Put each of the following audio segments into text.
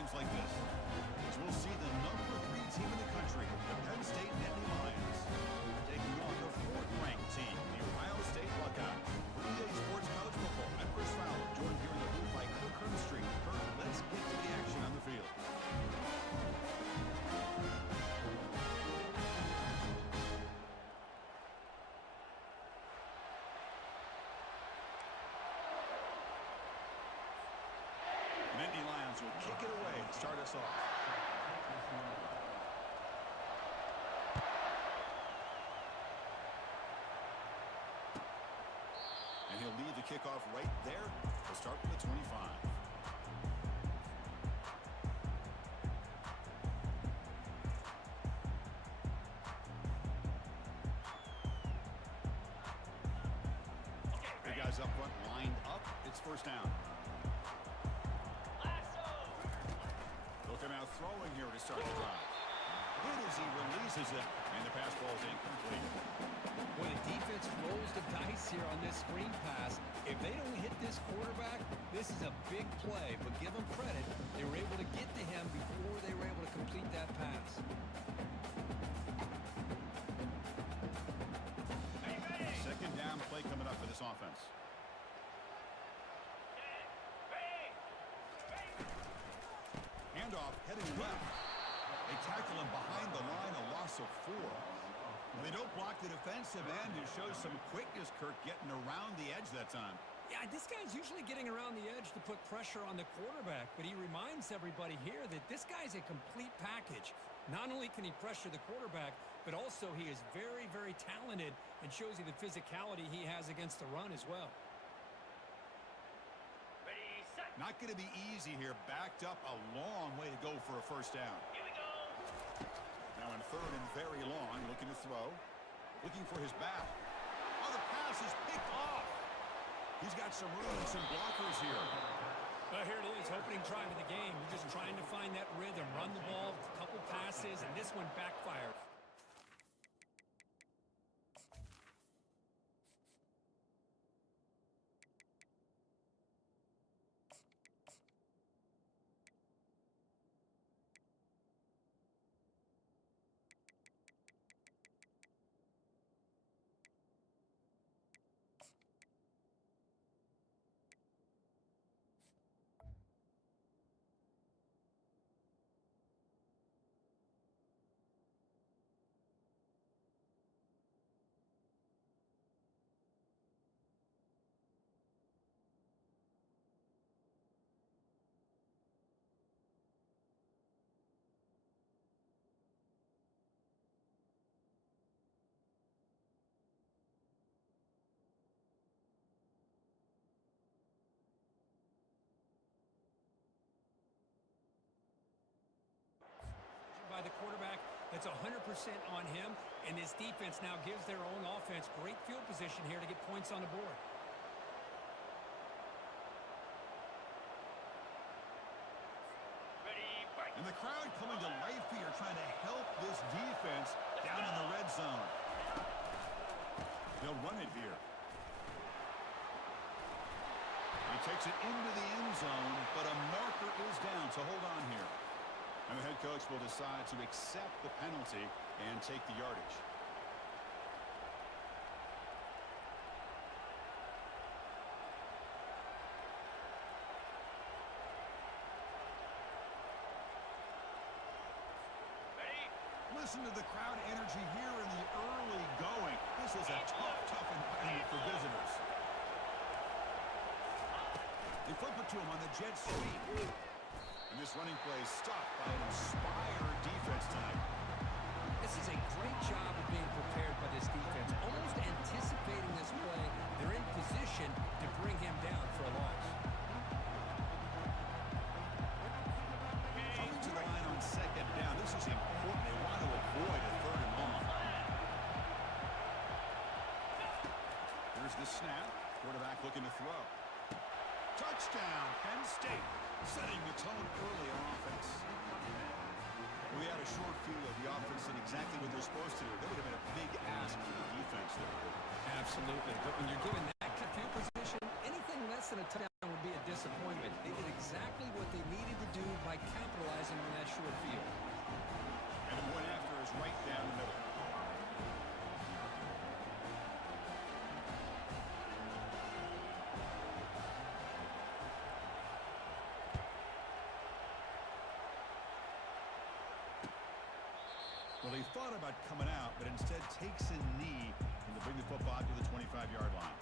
games like this. As we'll see the #3 team in the country, the Penn State Nittany Lions, taking on the 4th-ranked team, the Ohio State Buckeyes. For EA Sports College Football, I'm Chris Fowler, joined here in the booth by Kirk Hearnstreet. Kirk, let's get to the action on the field. Nittany Lions will kick it away and start us off. And he'll lead the kickoff right there. He'll start from the 25. The guys up front lined up. It's first down. They'll come out throwing here to start the drive. Hit as he releases it, and the pass ball is incomplete. When the defense rolls the dice here on this screen pass, if they don't hit this quarterback, this is a big play. But give them credit, they were able to get to him before they were able to complete that pass. Second down play coming up for this offense. Handoff heading left. They tackle him behind the line, a loss of 4. And they don't block the defensive end, who shows some quickness, Kirk, getting around the edge that time. Yeah, this guy's usually getting around the edge to put pressure on the quarterback, but he reminds everybody here that this guy's a complete package. Not only can he pressure the quarterback, but also he is very, very talented and shows you the physicality he has against the run as well. Not going to be easy here. Backed up a long way to go for a first down. Here we go. Now in third and very long, looking to throw. Looking for his back. Oh, the pass is picked off. He's got some room and some blockers here. Well, here it is, opening drive of the game. You're just trying to find that rhythm, run the ball, a couple passes, and this one backfired. By the quarterback, that's 100% on him, and this defense now gives their own offense great field position here to get points on the board. And the crowd coming to life here, trying to help this defense down in the red zone. They'll run it here. He takes it into the end zone, but a marker is down, so hold on here. And the head coach will decide to accept the penalty and take the yardage. Listen to the crowd energy here in the early going. This is a tough environment for visitors. They flip it to him on the jet sweep. And this running play is stopped by an inspired defense tonight. This is a great job of being prepared by this defense. Almost anticipating this play, they're in position to bring him down for a loss. Coming to the line on second down. This is important. They want to avoid a third and long. Here's the snap. Quarterback looking to throw. Touchdown, Penn State. Setting the tone early on offense. We had a short field of the offense did exactly what they're supposed to do. That would have been a big ask for the defense there. Absolutely. But when you're given that field position, anything less than a touchdown would be a disappointment. They did exactly what they needed to do by capitalizing Well, he thought about coming out, but instead takes a knee and to bring the football to the 25-yard line.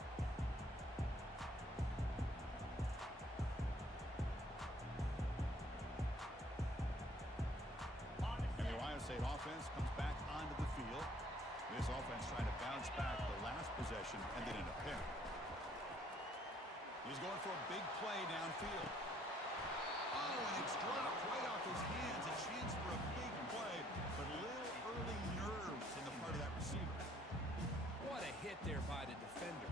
And the Ohio State offense comes back onto the field. This offense trying to bounce back the last possession, ended in a pick. He's going for a big play downfield. Oh, and it's dropped right off his hands. A chance for a big play, but a little early nerves on the part of that receiver. What a hit there by the defender.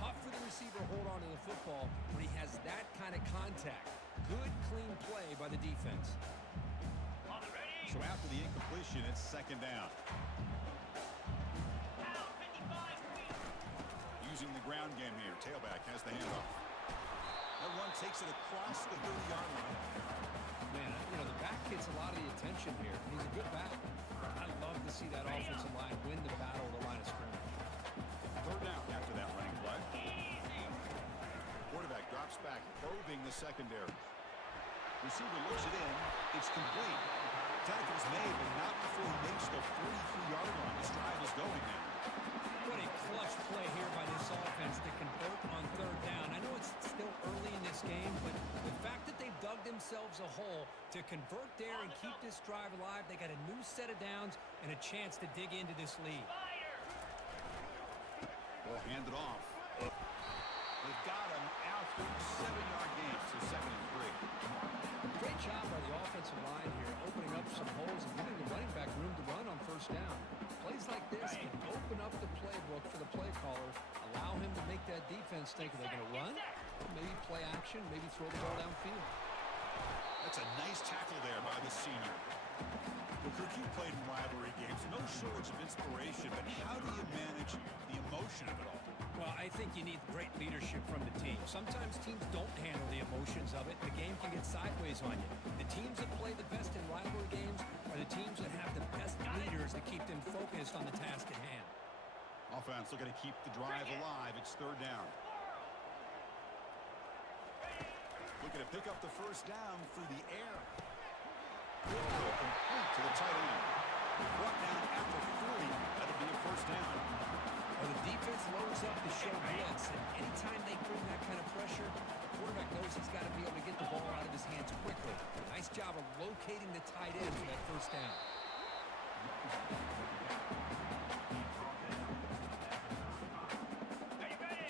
Tough for the receiver to hold on to the football when he has that kind of contact. Good, clean play by the defense. So after the incompletion, it's second down. Using the ground game here. Tailback has the handoff. That one takes it across the 30-yard line. Man, you know, the back gets a lot of the attention here. He's a good back. I love to see that offensive line win the battle of the line of scrimmage. Third down after that running play. Quarterback drops back, probing the secondary. Receiver looks it in. It's complete. Tackle's made, but not before he makes the 43-yard line. His drive is going now. What a clutch play here by this offense to convert on third down. I know it's still early in this game, but the fact that they've dug themselves a hole to convert there and keep this drive alive, they got a new set of downs and a chance to dig into this lead. Ball handed off. They've got him after 7-yard gain, so 2nd and 3. Great job by the offensive line here, opening up some holes and giving the running back room to run on first down. Plays like this can open up the playbook for the play caller, allow him to make that defense think, are they going to run? Maybe play action, maybe throw the ball downfield. That's a nice tackle there by the senior. Well, Kirk, you played in rivalry games. No shortage of inspiration, but how do you manage the emotion of it all? Well, I think you need great leadership from the team. Sometimes teams don't handle the emotions of it. The game can get sideways on you. The teams that play the best in rivalry games are the teams that have the best leaders to keep them focused on the task at hand. Offense looking to keep the drive alive. It's third down. Looking to pick up the first down through the air. Complete to the tight end. Brought down after 40. That'll be a first down. Well, the defense loads up to show blitz, and anytime they bring that kind of pressure, the quarterback knows he's got to be able to get the ball out of his hands quickly. Nice job of locating the tight end for that first down.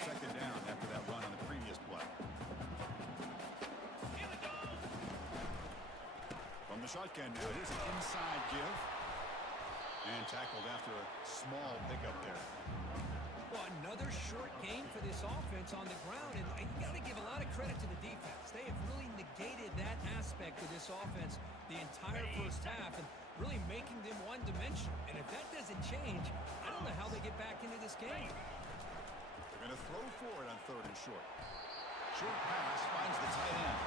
Second down after that run on the previous play. From the shotgun now, here's an inside give. And tackled after a small pickup there. Well, another short gain for this offense on the ground, and you got to give a lot of credit to the defense. They have really negated that aspect of this offense the entire first half and really making them one-dimensional. And if that doesn't change, I don't know how they get back into this game. They're going to throw for it on third and short. Short pass finds the tight end.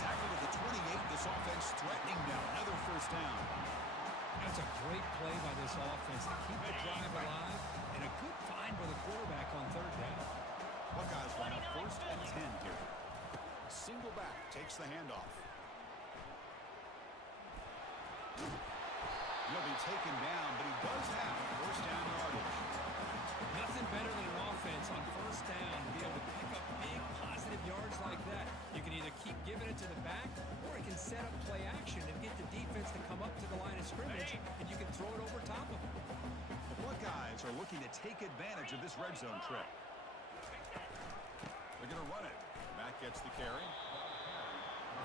Tackled at the 28. This offense threatening now. Another first down. That's a great play by this offense to keep the drive alive, and a good find by the quarterback on third down. Buckeyes want a 1st and 10 here. Single back takes the handoff. He'll be taken down, but he does have first down yardage. Nothing better than an offense on first down to be able to pick up big positive yards like that. You can either keep giving it to the back, or it can set up play action and get the defense to come up to the line of scrimmage, and you can throw it over top of them. The Buckeyes are looking to take advantage of this red zone trip. They're going to run it. Matt gets the carry.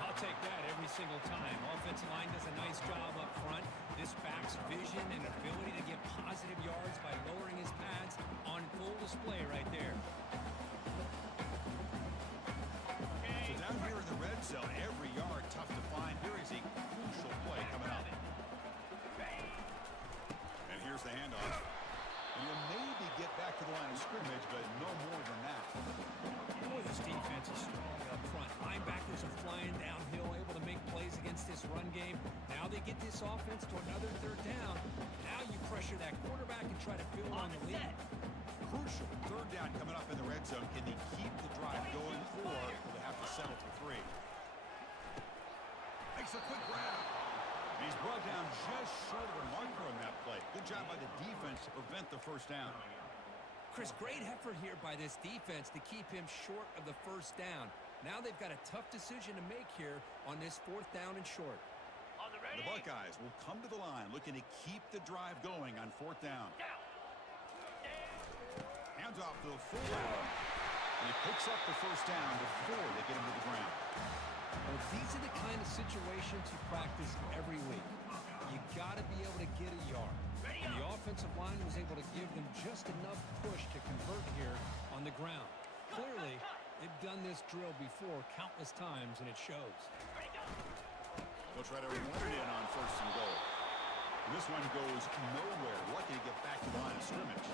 I'll take that every single time. Offensive line does a nice job up front. This back's vision and ability to get positive yards by lowering his pads on full display right there. So down here in the red zone, every yard tough to find. Here is a crucial play coming up. And here's the handoff. And you'll maybe get back to the line of scrimmage, but no more than that. Boy, this defense is strong up front. Linebackers are flying downhill, able to make plays against this run game. Now they get this offense to another third down. Now you pressure that quarterback and try to build on the lead. Crucial third down coming up in the red zone. Can they keep the drive going, or will they have to settle for 3? Makes a quick grab. He's brought down just short of the marker on that play. Good job by the defense to prevent the first down. Chris, great effort here by this defense to keep him short of the first down. Now they've got a tough decision to make here on this 4th down and short. The Buckeyes will come to the line looking to keep the drive going on 4th down. Hands off to the fullback. And he picks up the first down before they get him to the ground. Well, these are the kind of situations you practice every week. You got to be able to get a yard. And the offensive line was able to give them just enough push to convert here on the ground. Clearly, they've done this drill before countless times, and it shows. They'll try to run it in on 1st and goal. And this one goes nowhere. Lucky to get back to the line of scrimmage.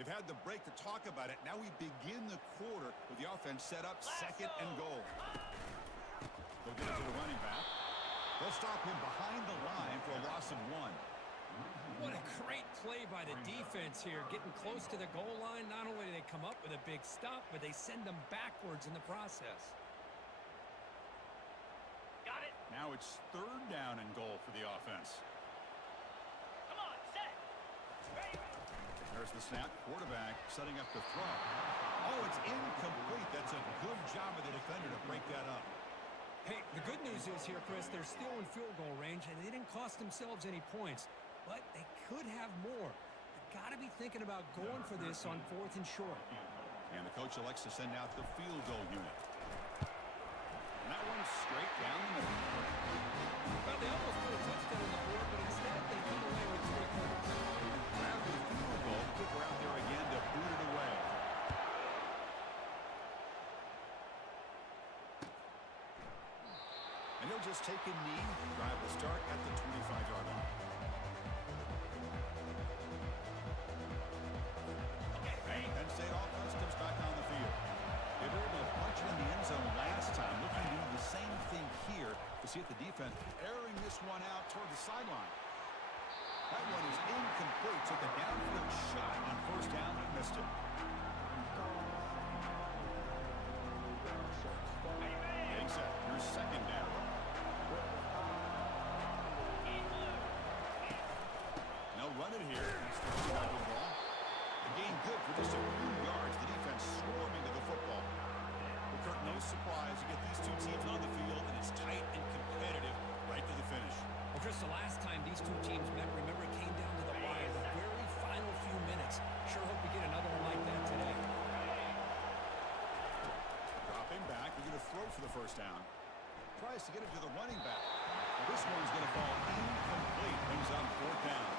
They've had the break to talk about it. Now we begin the quarter with the offense set up 2nd and goal. They'll get it to the running back. They'll stop him behind the line for a loss of 1. What a great play by the defense here. Getting close to the goal line, not only do they come up with a big stop, but they send them backwards in the process. Got it. Now it's 3rd down and goal for the offense. Come on, set. Ready. There's the snap. Quarterback setting up the throw. Oh, it's incomplete. That's a good job of the defender to break that up. Hey, the good news is here, Chris, they're still in field goal range, and they didn't cost themselves any points. But they could have more. You got to be thinking about going for this on 4th and short. And the coach elects to send out the field goal unit. And that one's straight down the middle. Well, they almost put a touchdown on the board, but instead they come away with 3 points. After the field goal, kicker out there again to boot it away. And he'll just take a knee. Drive will start at the 25-yard line. Penn State offense comes back on the field. They were able to punch it in the end zone last time. Looking to do the same thing here to see if the defense airing this one out toward the sideline. That one is incomplete. Took a downfield shot on 1st down and missed it. Getting set. Here's 2nd down. They'll run it here. That's the running ball. The gain good for just a few yards. The defense swarming to the football. Well, Kirk, no surprise. You get these two teams on the field, and it's tight and competitive right to the finish. Well, Chris, the last time these two teams met, remember, it came down to the wire, the very final few minutes. Sure hope we get another one like that today. Dropping back. We're going to throw for the first down. Tries to get it to the running back. Well, this one's going to fall incomplete. Brings on 4th down.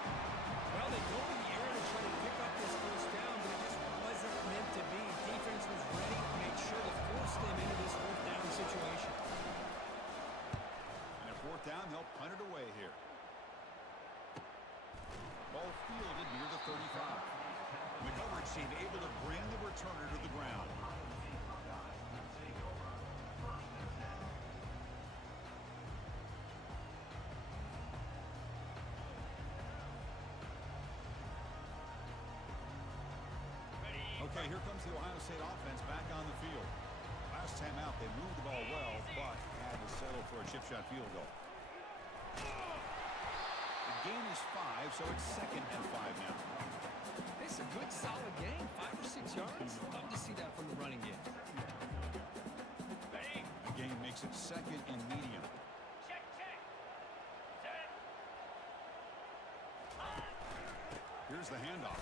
Well, they go in the air to try to pick up this first down, but it just wasn't meant to be. Defense was ready, made sure to force them into this 4th down situation. And at 4th down, they'll punt it away here. Ball fielded near the 35. And the coverage team able to bring the returner to the ground. Okay, here comes the Ohio State offense back on the field. Last time out, they moved the ball well, but had to settle for a chip shot field goal. The gain is 5, so it's 2nd and 5 now. It's a good, solid game, 5 or 6 yards. Love to see that from the running game. The game makes it 2nd and medium. Check. Set. Here's the handoff.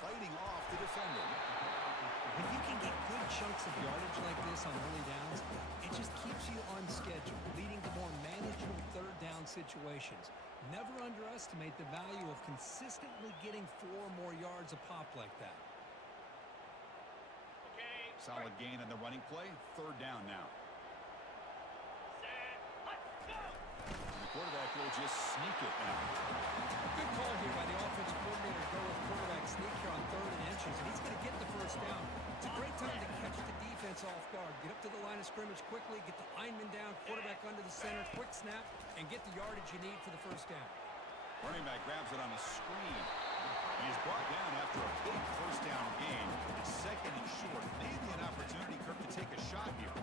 Fighting off the defender. When you can get good chunks of yardage like this on early downs, it just keeps you on schedule, leading to more manageable 3rd down situations. Never underestimate the value of consistently getting 4 more yards a pop like that. Okay. Solid gain on the running play. 3rd down now. Set. Let's go. And the quarterback goes they'll just sneak it now. Good call here by the offensive coordinator to go with quarterback sneak here on 3rd and inches, and he's going to get the first down. It's a great time to catch the defense off guard. Get up to the line of scrimmage quickly, get the lineman down, quarterback under the center, quick snap, and get the yardage you need for the first down. Running back grabs it on a screen. He is brought down after a big first down gain. It's 2nd and short. Maybe an opportunity, Kirk, to take a shot here.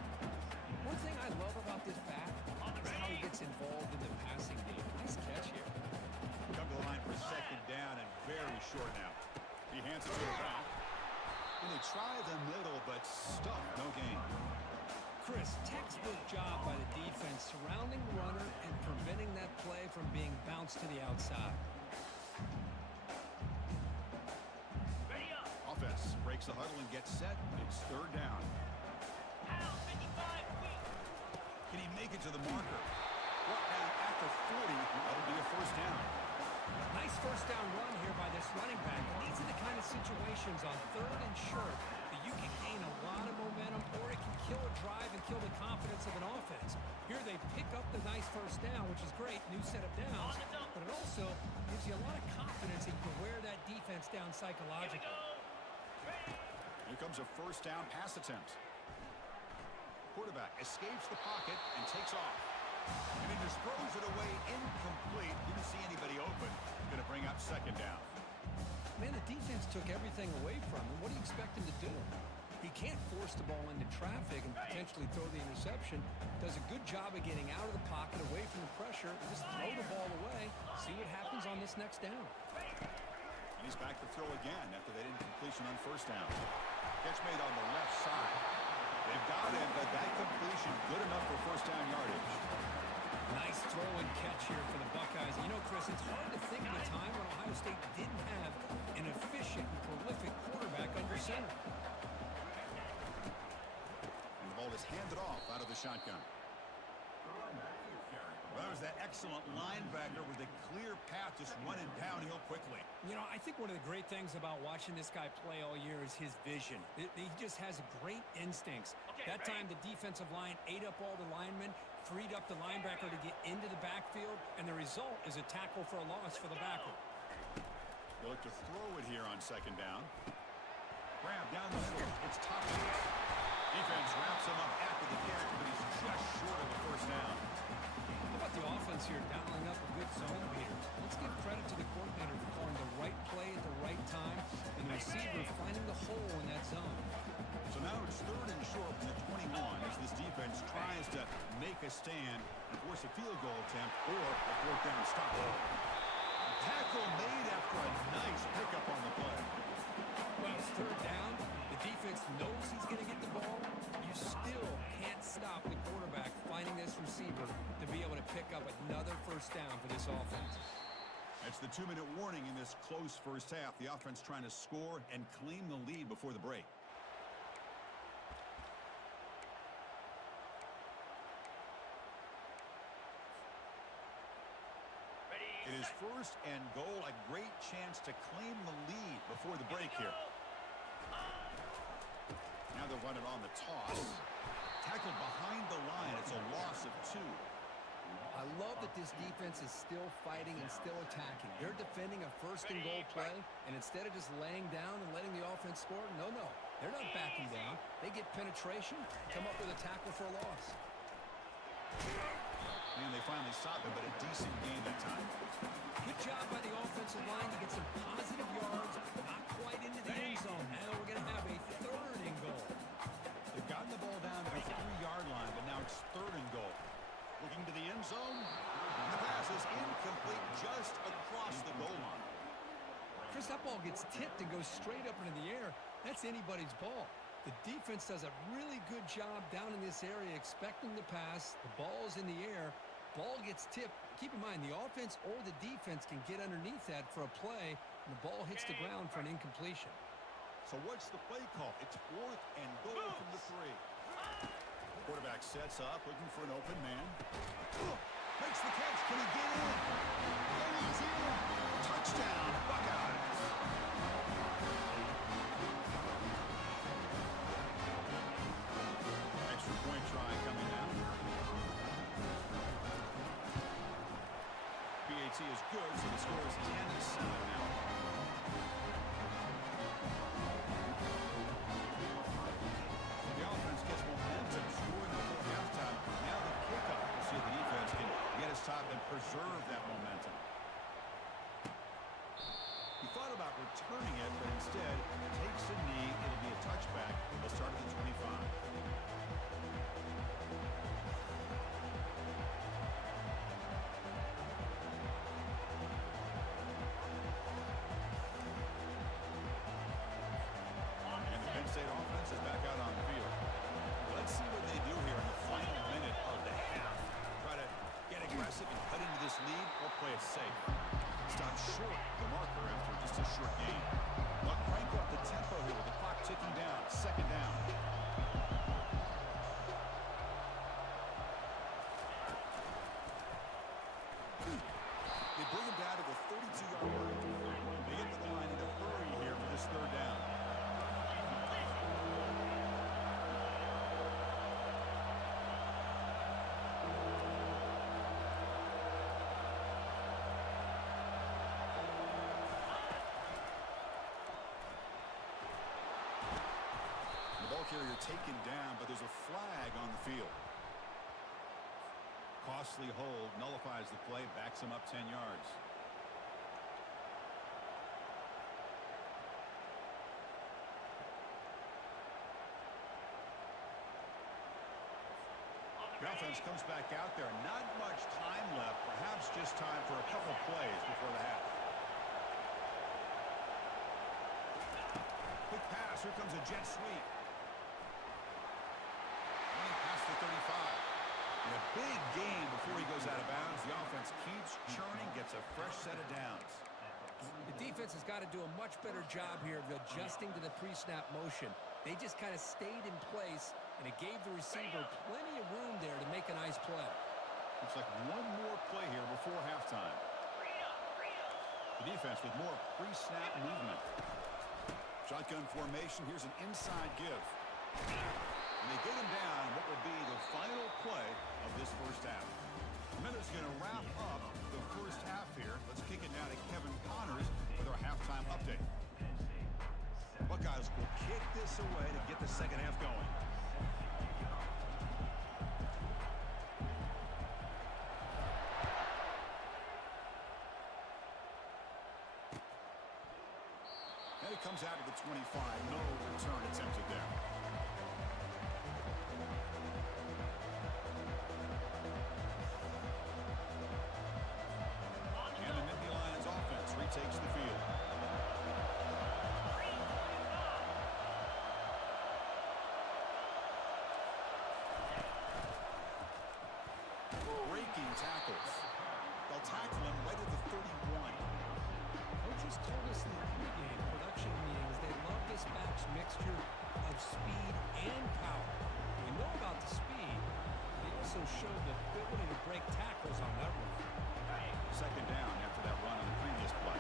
One thing I love about this back is how he gets involved in the passing game. Nice catch here. Come to the line for 2nd down and very short now. He hands it to the back. And they try the middle, but stuck. No gain. Chris, textbook job by the defense surrounding the runner and preventing that play from being bounced to the outside. Ready up. Offense breaks the huddle and gets set. It's 3rd down. Pound 55 feet. Can he make it to the marker? Brought down at the 40. That'll be a first down. Nice first down run here by this running back. And these are the kind of situations on 3rd and short that you can gain a lot of momentum, or it can kill a drive and kill the confidence of an offense. Here they pick up the nice first down, which is great, new set of downs, but it also gives you a lot of confidence that you can wear that defense down psychologically. Here comes a first down pass attempt. Quarterback escapes the pocket and takes off. And he just throws it away incomplete. Didn't see anybody open. Going to bring up 2nd down. Man, the defense took everything away from him. What do you expect him to do? He can't force the ball into traffic and potentially throw the interception. Does a good job of getting out of the pocket, away from the pressure, and just throw the ball away. See what happens on this next down. And he's back to throw again after that incompletion on first down. Catch made on the left side. They've got him, but that completion good enough for first down yardage. Nice throw and catch here for the Buckeyes. You know, Chris, it's hard to think of a time when Ohio State didn't have an efficient and prolific quarterback under center. And the ball is handed off out of the shotgun. Well, that was that excellent linebacker with a clear path just running downhill quickly. You know, I think one of the great things about watching this guy play all year is his vision. He just has great instincts. That time, the defensive line ate up all the linemen, freed up the linebacker to get into the backfield, and the result is a tackle for a loss for the backer. They look to throw it here on 2nd down. Grab down the middle. It's Toppins. Defense wraps him up after the catch, but he's just short of the first down. How about the offense here dialing up a good zone here? Let's give credit to the coordinator for calling the right play at the right time and the receiver finding the hole in that zone. So now it's 3rd and short from the 21 as this defense tries to make a stand and force a field goal attempt or a 4th down stop. Tackle made after a nice pickup on the play. Well, it's 3rd down. The defense knows he's going to get the ball. You still can't stop the quarterback finding this receiver to be able to pick up another first down for this offense. That's the 2-minute warning in this close first half. The offense trying to score and claim the lead before the break. It is 1st and goal, a great chance to claim the lead before the break here. Now they'll run it on the toss. Tackled behind the line. It's a loss of 2. I love that this defense is still fighting and still attacking. They're defending a 1st and goal play, and instead of just laying down and letting the offense score, no. They're not backing down. They get penetration, come up with a tackle for a loss. And they finally stopped it, but a decent gain that time. Good job by the offensive line to get some positive yards, not quite into the end zone. Now we're going to have a 3rd and goal. They've gotten the ball down to the 3-yard line, but now it's 3rd and goal. Looking to the end zone. And the pass is incomplete just across the goal line. Chris, that ball gets tipped and goes straight up into the air. That's anybody's ball. The defense does a really good job down in this area expecting the pass. The ball's in the air. Ball gets tipped. Keep in mind, the offense or the defense can get underneath that for a play, and the ball hits the ground for an incompletion. So what's the play call? It's 4th and goal from the 3. Quarterback sets up, looking for an open man. Makes the catch. Can he get in? And he's in. Touchdown, Buckeyes. Extra point try coming now. efficiency is good, so the score is 10-7 now. The offense gets momentum, scoring before halftime. Now the kickoff. We'll see if the defense can get his top and preserve that momentum. He thought about returning it, but instead takes a knee. It'll be a touchback. They'll start at the 25. And the Penn State offense is back out on the field. Let's see what they do here in the final minute of the half. Try to get aggressive and cut into this lead, or play it safe. Stop short the marker after just a short gain. But crank up the tempo here with the clock ticking down. Second down. They bring him down to the 32-yard line. They get to the line in a hurry here for this third down. The ball carrier taken down, but there's a flag on the field. Costly hold nullifies the play, backs him up 10 yards. The offense comes back out there. Not much time left. Perhaps just time for a couple plays before the half. Quick pass. Here comes a jet sweep. Running past the 35. And a big gain before he goes out of bounds. The offense keeps churning, gets a fresh set of downs. The defense has got to do a much better job here of adjusting to the pre-snap motion. They just kind of stayed in place, and it gave the receiver plenty of room there to make a nice play. Looks like one more play here before halftime. The defense with more pre-snap movement. Shotgun formation. Here's an inside give. And they get him down what will be the final play of this first half. Miller's going to wrap up the first half here. Let's kick it now to Kevin Connors with our halftime update. Buckeyes will kick this away to get the second half going. And it comes out of the 25. No return attempted there. And the Nittany Lions offense retakes the field. Breaking tackles. They'll tackle him right at the 31. Coaches told us in the pregame production meetings they love this back's mixture of speed and power. We know about the speed. They also showed the ability to break tackles on that run. Second down after that run on the previous play.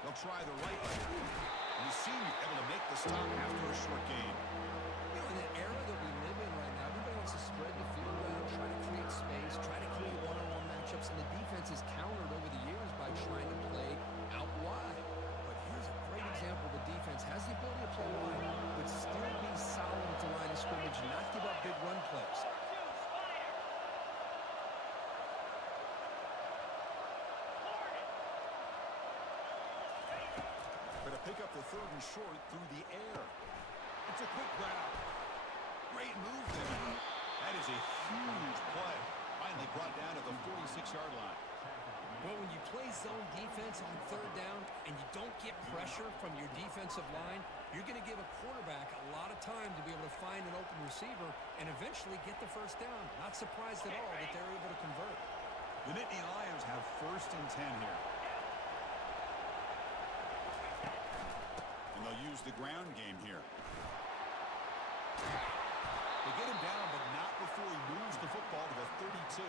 They'll try the right leg. And he seemed able to make the stop after a short gain. You know, in the era that we live in right now, everybody wants to spread the field around, try to create space, try to create one-on-one matchups, and the defense is countered over the years by trying to play out wide. But here's a great example. The defense has the ability to play wide, but still be solid at the line of scrimmage, not give up big run plays. Going to pick up the third and short through the air. It's a quick grab. Great move there. That is a huge play. Finally brought down at the 46-yard line. Well, when you play zone defense on third down and you don't get pressure from your defensive line, you're going to give a quarterback a lot of time to be able to find an open receiver and eventually get the first down. Not surprised at all that they're able to convert. The Nittany Lions have first and 10 here. And they'll use the ground game here. They get him down, but not before he moves the football to the 32.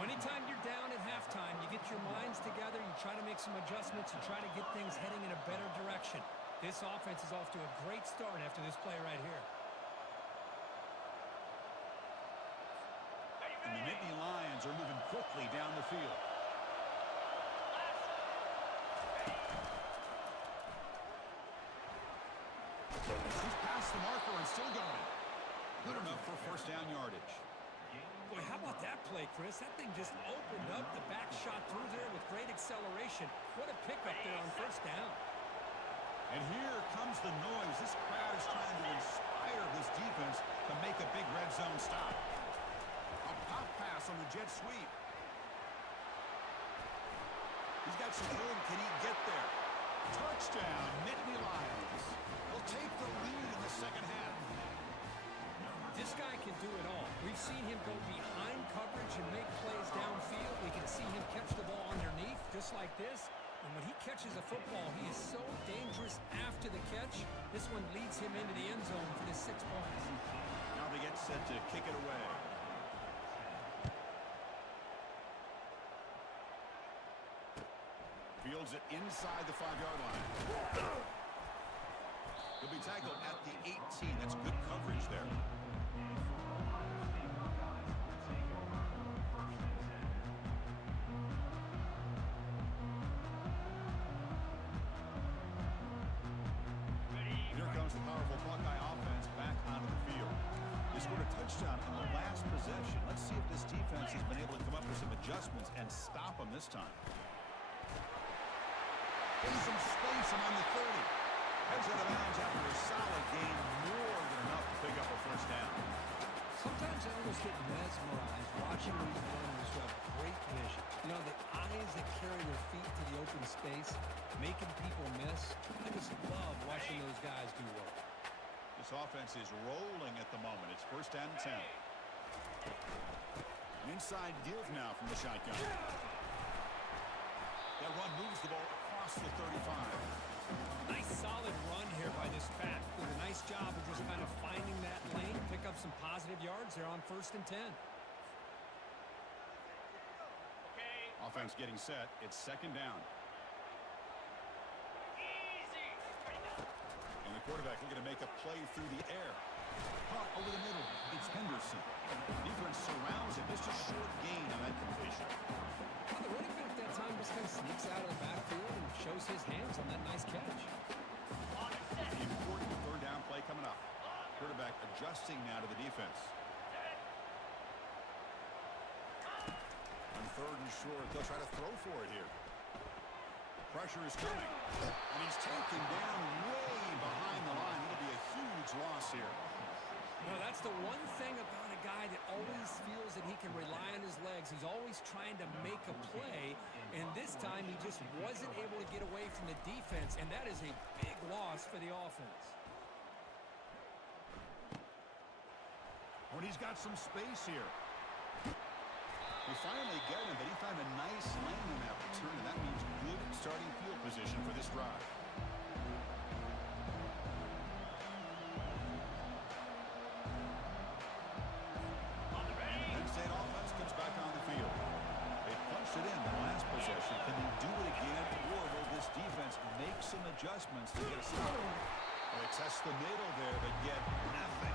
Anytime you're down at halftime, you get your minds together, you try to make some adjustments, you try to get things heading in a better direction. This offense is off to a great start after this play right here. And the Nittany Lions are moving quickly down the field. He's past the marker and still going. Good enough for first down yardage. Boy, how about that play, Chris? That thing just opened up. The back shot through there with great acceleration. What a pickup there on first down. And here comes the noise. This crowd is trying to inspire this defense to make a big red zone stop. A pop pass on the jet sweep. He's got some room. Can he get there? Touchdown, Nittany Lions. Will take the lead in the second half. This guy can do it all. We've seen him go behind coverage and make plays downfield. We can see him catch the ball underneath just like this. And when he catches a football, he is so dangerous after the catch. This one leads him into the end zone for the 6 points. Now they get set to kick it away. Fields it inside the 5-yard line. He'll be tackled at the 18. That's good coverage there. Here comes the powerful Buckeye offense back onto the field. They scored a touchdown on the last possession. Let's see if this defense has been able to come up with some adjustments and stop them this time. In some space among the 30. Heads out of bounds after a solid gain, more than enough to pick up a first down. Sometimes I almost get mesmerized watching these runners who have great vision. You know, the eyes that carry their feet to the open space, making people miss. I just love watching those guys do work. This offense is rolling at the moment. It's first down and 10. An inside give now from the shotgun. That run moves the ball across the 35. Nice solid run here by this back. Did a nice job of just kind of finding that lane, pick up some positive yards there on first and 10. Okay. Offense getting set. It's second down. Easy. And the quarterback looking to make a play through the air. Pop over the middle. It's Henderson. Defense surrounds him. Just a short gain on that completion. Well, the running back that time just kind of sneaks out of the backfield and shows his hands on that nice catch. On and set. The important third down play coming up. Quarterback adjusting now to the defense. Set. On third and short, they'll try to throw for it here. Pressure is coming. And he's taken down way behind the line. It'll be a huge loss here. You know, that's the one thing about a guy that always feels that he can rely on his legs. He's always trying to make a play, and this time he just wasn't able to get away from the defense, and that is a big loss for the offense. When he's got some space here. We finally get him, but he found a nice lane in that return, and that means good starting field position for this drive. Penn State offense comes back on the field. They punched it in the last possession. Can they do it again, or will this defense make some adjustments to get a stop? They test the middle there, but get nothing.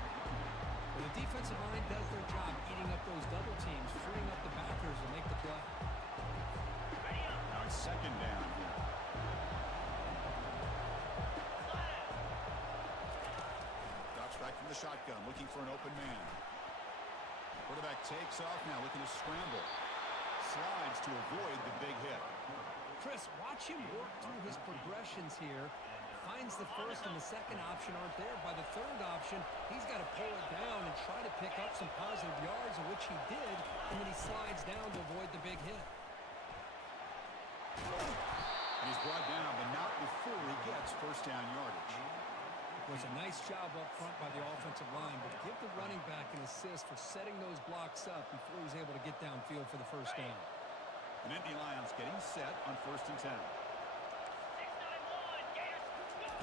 Well, the defensive line does their job eating up those double teams, freeing up the backers to make the play. Ready up. Now it's second down here. Drops back from the shotgun, looking for an open man. Quarterback takes off now, looking to scramble. Slides to avoid the big hit. Chris, watch him work through his progressions here. Finds the first and the second option aren't there. By the third option, he's got to pull it down and try to pick up some positive yards, of which he did, and then he slides down to avoid the big hit. And he's brought down, but not before he gets first down yardage. It was a nice job up front by the offensive line, but give the running back an assist for setting those blocks up before he was able to get downfield for the first down. And Nittany Lions getting set on first and 10. 691. Gators. Go.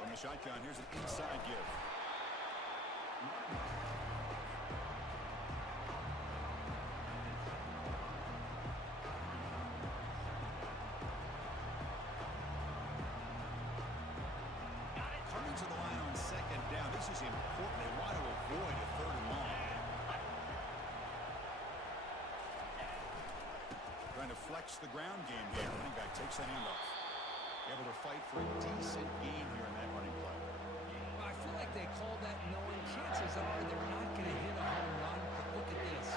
From the shotgun, here's an inside give. mix the ground game here. Running back takes the handoff. Able to fight for a decent gain here in that running play. Well, I feel like they called that knowing chances are they're not going to hit a home run. But look at this.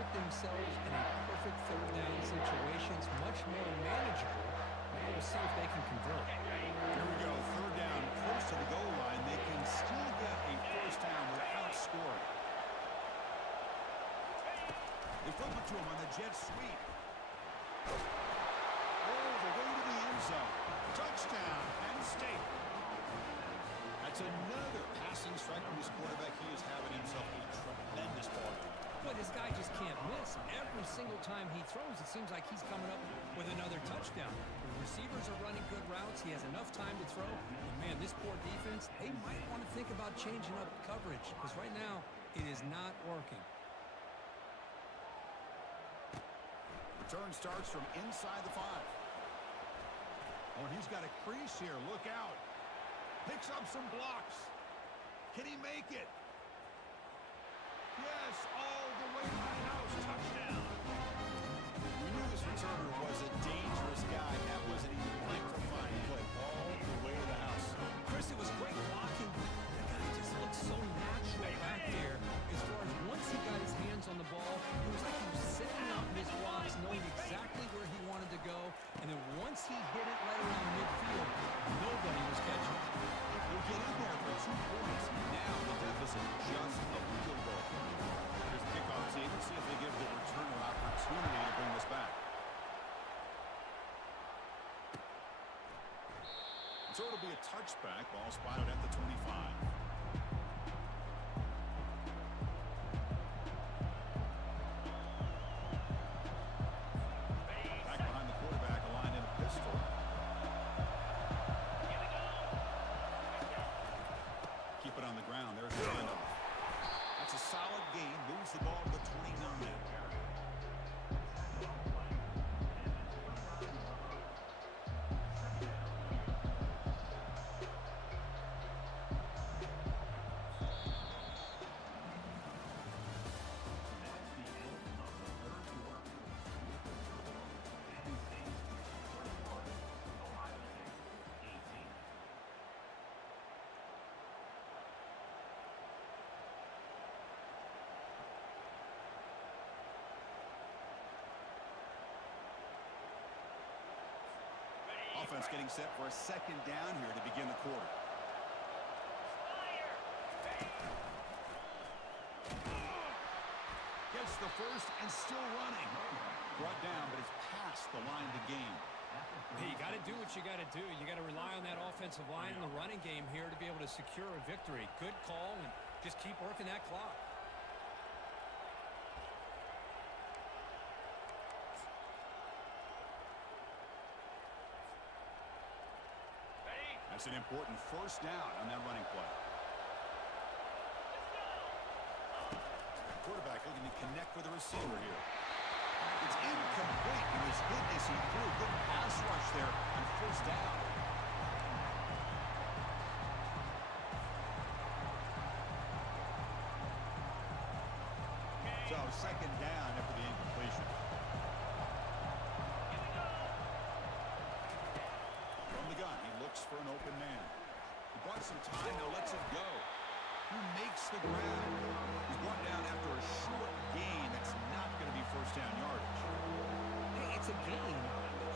Put themselves in a perfect third down situation. It's much more manageable. Now we'll see if they can convert. Here we go. Third down, close to the goal line. They can still get a first down without scoring. They flip it to him on the jet sweep. Oh, the way to the end zone. Touchdown, Penn State. That's another passing strike from his quarterback. He is having himself a tremendous ball game. But this guy just can't miss. Every single time he throws, it seems like he's coming up with another touchdown. The receivers are running good routes. He has enough time to throw. And, man, this poor defense, they might want to think about changing up coverage because right now it is not working. Return starts from inside the 5. Oh, and he's got a crease here. Look out. Picks up some blocks. Can he make it? Yes, all the way to the house. Touchdown. We knew this returner was a dangerous guy. That was an electrifying play all the way to the house. Chris, it was great blocking. The guy just looked so natural back there. As far as once he got his hands on the ball, it was like he was setting up his blocks, knowing exactly where he wanted to go. And then once he hit it right around midfield, nobody was catching it. They'll get in there for 2 points. Now the deficit just a field goal. Here's the kickoff team. Let's see if they give the returner an opportunity to bring this back. So it'll be a touchback. Ball spotted at the 25. Back behind the quarterback, aligned in a pistol. Keep it on the ground. There's the handoff. That's a solid gain. Moves the ball to the 29. Offense getting set for a second down here to begin the quarter. Gets the first and still running. Brought down, but it's past the line to gain. Hey, you got to do what you got to do. You got to rely on that offensive line in the running game here to be able to secure a victory. Good call, and just keep working that clock. That's an important first down on that running play. Quarterback looking to connect with the receiver here. It's incomplete. He was hit as he threw. Good pass rush there on first down. So second down after the incompletion. From the gun, he looks for an open man. He bought some time, now lets it go. Who makes the grab? He's brought down after a short gain. That's not going to be first down yardage. Hey, it's a game.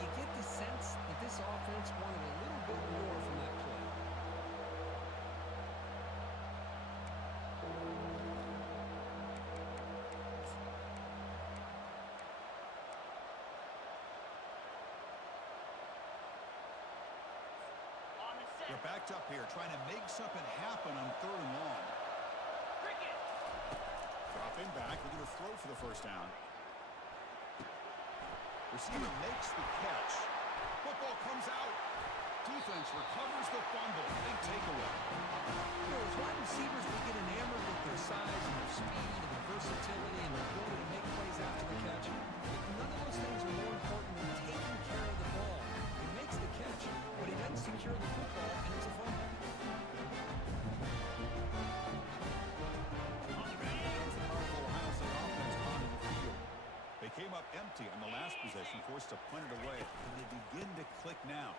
You get the sense that this offense wanted a little bit more from that play. They're backed up here, trying to make something happen on third and long. Dropping back, looking to throw for the first down. Receiver makes the catch. Football comes out. Defense recovers the fumble. Big takeaway. You know, as wide receivers, we get enamored with their size and their speed and their versatility and their ability to make plays after the catch. But none of those things are more important than taking care of the ball. He makes the catch, but he doesn't secure the football, and it's a fumble. Powerful Ohio State offense onto the field. They came up empty. empty on the last possession, forced to punt it away. And they begin to click now.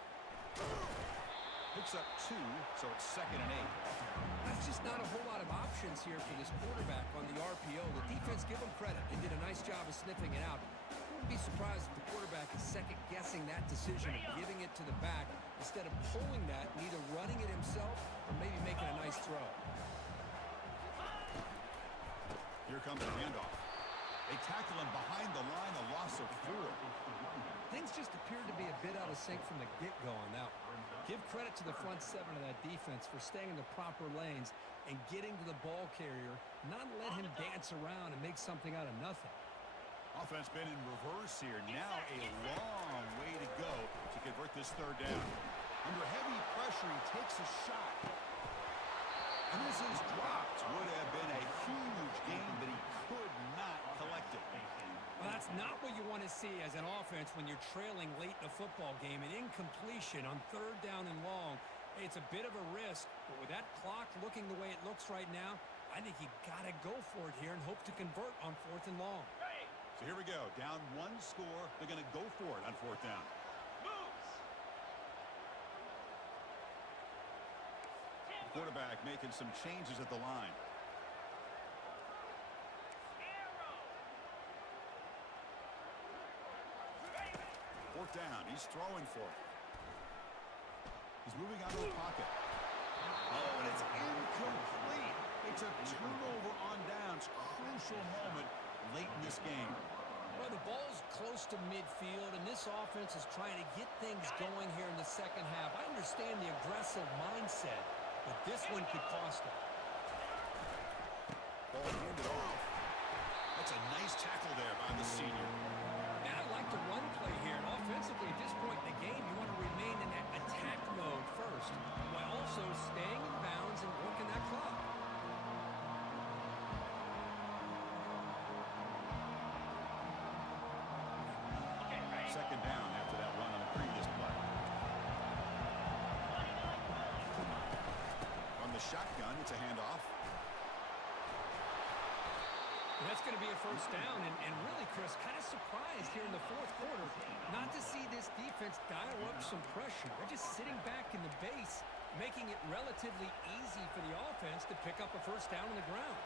Picks up 2, so it's 2nd and 8. That's just not a whole lot of options here for this quarterback on the RPO. The defense, give them credit. They did a nice job of sniffing it out. Wouldn't be surprised if the quarterback is second-guessing that decision of giving it to the back instead of pulling that and either running it himself or maybe making a nice throw. Here comes the handoff. They tackle him behind the line, a loss of 4. Things just appeared to be a bit out of sync from the get-go on that one. Give credit to the front 7 of that defense for staying in the proper lanes and getting to the ball carrier, not let him dance around and make something out of nothing. Offense been in reverse here. Now a long way to go to convert this 3rd down. Under heavy pressure, he takes a shot. And this is dropped. Would have been a huge gain, but he could not collect it. Well, that's not what you want to see as an offense when you're trailing late in a football game. An incompletion on 3rd down and long. It's a bit of a risk, but with that clock looking the way it looks right now, I think you got to go for it here and hope to convert on 4th and long. So here we go. Down 1 score. They're going to go for it on 4th down. Quarterback making some changes at the line. 4th down. He's throwing for it. He's moving out of the pocket. Oh, and it's incomplete. It's a turnover on downs. Crucial moment late in this game. Well, the ball's close to midfield, and this offense is trying to get things going here in the 2nd half. I understand the aggressive mindset, but this one could cost them. Ball handed off. That's a nice tackle there by the senior. And I like the run play here. And offensively, at this point in the game, you want to remain in that attack mode first, while also staying in bounds and working that clock. Second down after that run on the previous play. From the shotgun, it's a handoff. And that's going to be a 1st down, and really, Chris, kind of surprised here in the 4th quarter not to see this defense dial up some pressure. They're just sitting back in the base, making it relatively easy for the offense to pick up a 1st down on the ground.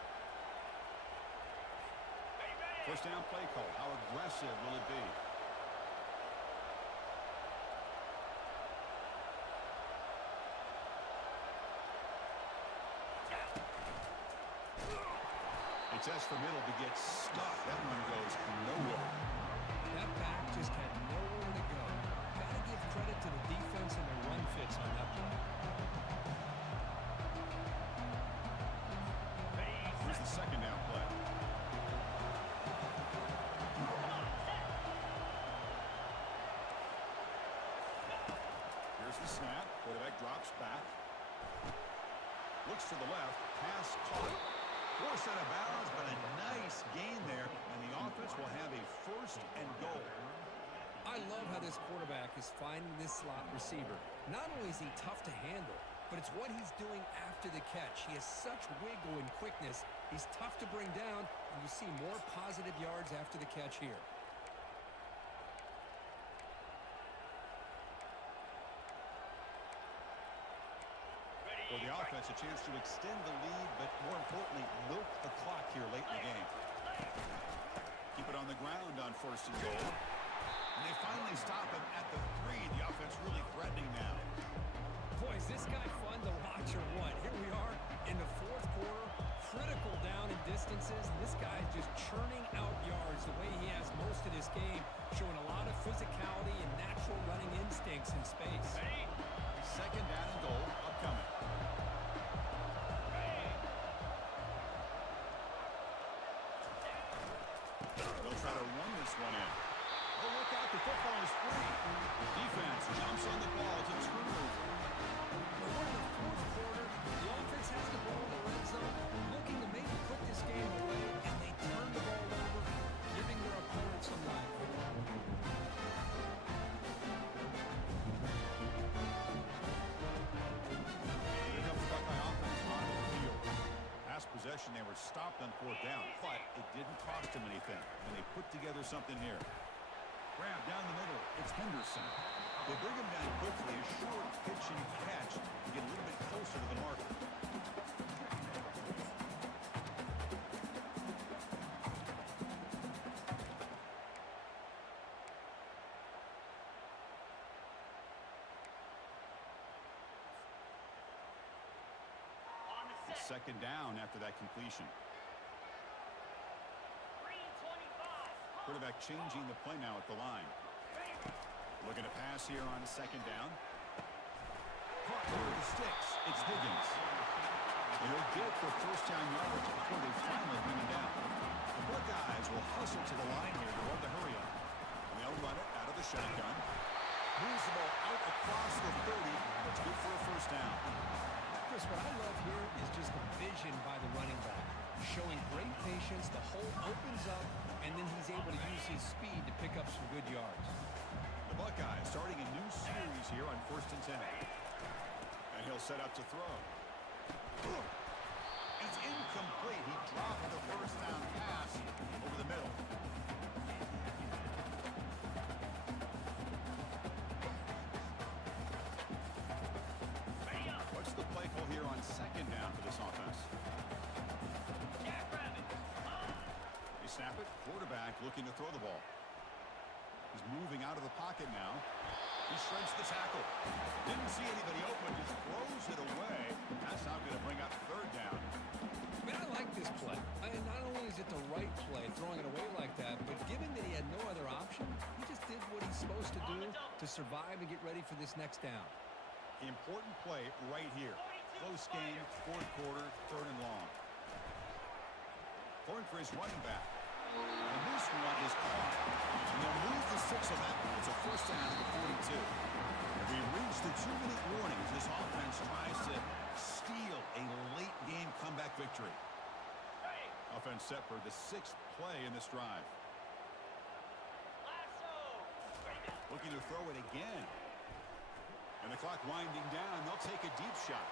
1st down play call. How aggressive will it be? He tests the middle to get stuffed. That one goes nowhere. That back just had nowhere to go. Got to give credit to the defense and their run fits on that play. Here's the 2nd down play. Here's the snap. Quarterback drops back. Looks to the left. Pass caught. Forced out of bounds, but a nice gain there, and the offense will have a 1st and goal. I love how this quarterback is finding this slot receiver. Not only is he tough to handle, but it's what he's doing after the catch. He has such wiggle and quickness. He's tough to bring down, and you see more positive yards after the catch here. For the offense, a chance to extend the lead, but more importantly, milk the clock here late in the game. Keep it on the ground on 1st and goal. And they finally stop him at the 3. The offense really threatening now. Boy, is this guy fun to watch or what? Here we are in the 4th quarter, critical down in distances. And this guy is just churning out yards the way he has most of this game, showing a lot of physicality and natural running instincts in space. 2nd down and goal upcoming. They'll try to run this one in. Oh, look out, the football is free. Defense jumps on the ball to turnover. We're in the 4th quarter. The offense has the ball in the red zone, looking to maybe put this game away, and they turn the ball over, giving their opponent some life. Here comes the Buckeye offense on the field. Last possession, they were stopped on 4th down, but it didn't cost them anything, and they put together something here. Grab down the middle. It's Henderson. They bring him down quickly. A short pitch and catch to get a little bit closer to the marker. On the It's set. second down after that completion. 3:25. Quarterback changing the play now at the line. Looking to pass here on second down. Caught over the sticks. It's Higgins. And he'll get the first down yardage before they finally bring him down. The Buckeyes will hustle to the line here to run the hurry up. And they'll run it out of the shotgun. Moves the ball out across the 30. That's good for a first down. Chris, what I love here is just the vision by the running back. Showing great patience, the hole opens up, and then he's able to use his speed to pick up some good yards. The Buckeyes starting a new series here on 1st and 10. And he'll set up to throw. It's incomplete. He dropped the first down pass over the middle. What's the play call here on second down for this offense? They snap it. Quarterback looking to throw the ball. He's moving out of the pocket now. He shreds the tackle. Didn't see anybody open, just throws it away. That's not going to bring up third down. Man, I like this play. Not only is it the right play, throwing it away like that, but given that he had no other option, he just did what he's supposed to do to survive and get ready for this next down. Important play right here. Close game, fourth quarter, third and long. Throwing for his running back. And this one is caught. And they'll move the 6 on that one. It's a first down at the 42. And we reach the 2-minute warning as this offense tries to steal a late game comeback victory. Offense set for the 6th play in this drive. Looking to throw it again. And the clock winding down. They'll take a deep shot.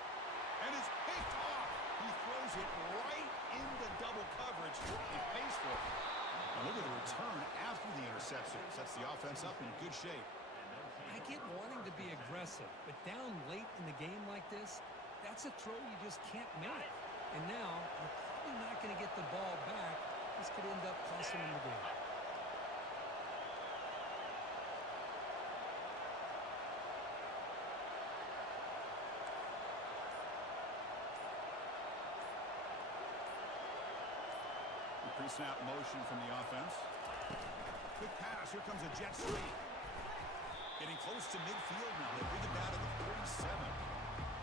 And it's picked off. He throws it right into double coverage. He pays for it. And look at the return after the interception. Sets the offense up in good shape. I get wanting to be aggressive, but down late in the game like this, that's a throw you just can't make. And now, you're probably not going to get the ball back. This could end up costing him the game. Pre-snap motion from the offense. Quick pass. Here comes a jet sweep. Getting close to midfield now. They bring it down to the 47.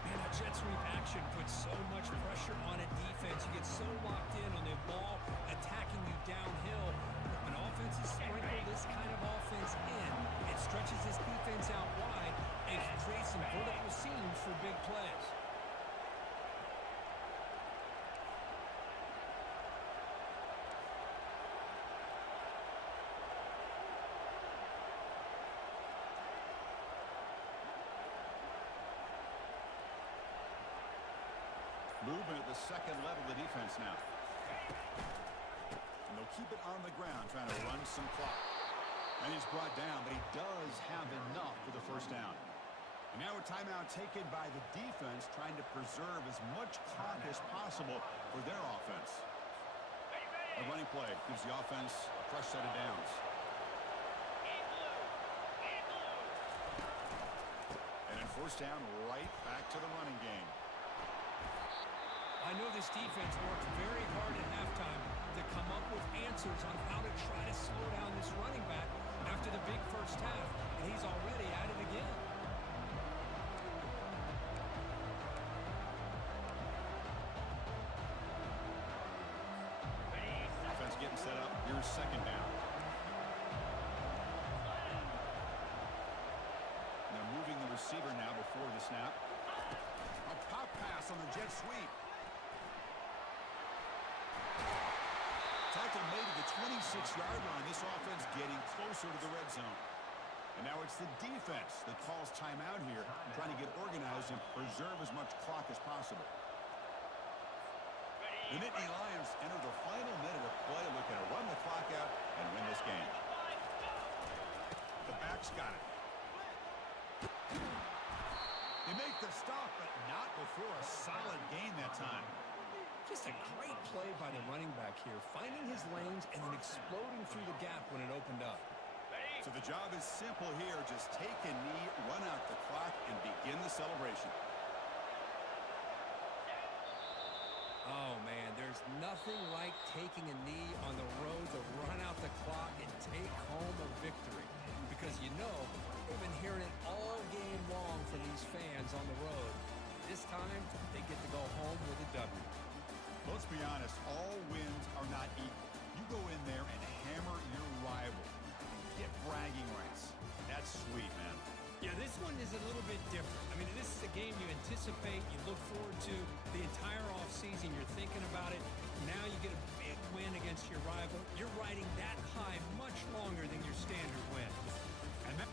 Man, that jet sweep action puts so much pressure on a defense. You get so locked in on the ball attacking you downhill. When offenses sprinkle this kind of offense in, it stretches this defense out wide and can create some vertical seams for big plays. Movement at the second level of the defense now. And they'll keep it on the ground, trying to run some clock. And he's brought down, but he does have enough for the first down. And now a timeout taken by the defense, trying to preserve as much clock as possible for their offense. A running play gives the offense a fresh set of downs. And then first down, right back to the running game. I know this defense worked very hard at halftime to come up with answers on how to try to slow down this running back after the big first half, and he's already at it again. Offense getting set up. Here's second down. And they're moving the receiver now before the snap. A pop pass on the jet sweep. Tackle made at the 26-yard line. This offense getting closer to the red zone. And now it's the defense that calls timeout here, trying to get organized and preserve as much clock as possible. The Nittany Lions enter the final minute of play, looking to run the clock out and win this game. The back's got it. They make the stop, but not before a solid gain that time. Just a great play by the running back here, finding his lanes and then exploding through the gap when it opened up. So the job is simple here. Just take a knee, run out the clock, and begin the celebration. Oh, man, there's nothing like taking a knee on the road to run out the clock and take home a victory. Because you know, they've been hearing it all game long from these fans on the road. This time, they get to go home with a W. Let's be honest, all wins are not equal. You go in there and hammer your rival. Get bragging rights. That's sweet, man. Yeah, this one is a little bit different. I mean, this is a game you anticipate, you look forward to the entire offseason. You're thinking about it. Now you get a big win against your rival. You're riding that high much longer than your standard win. And that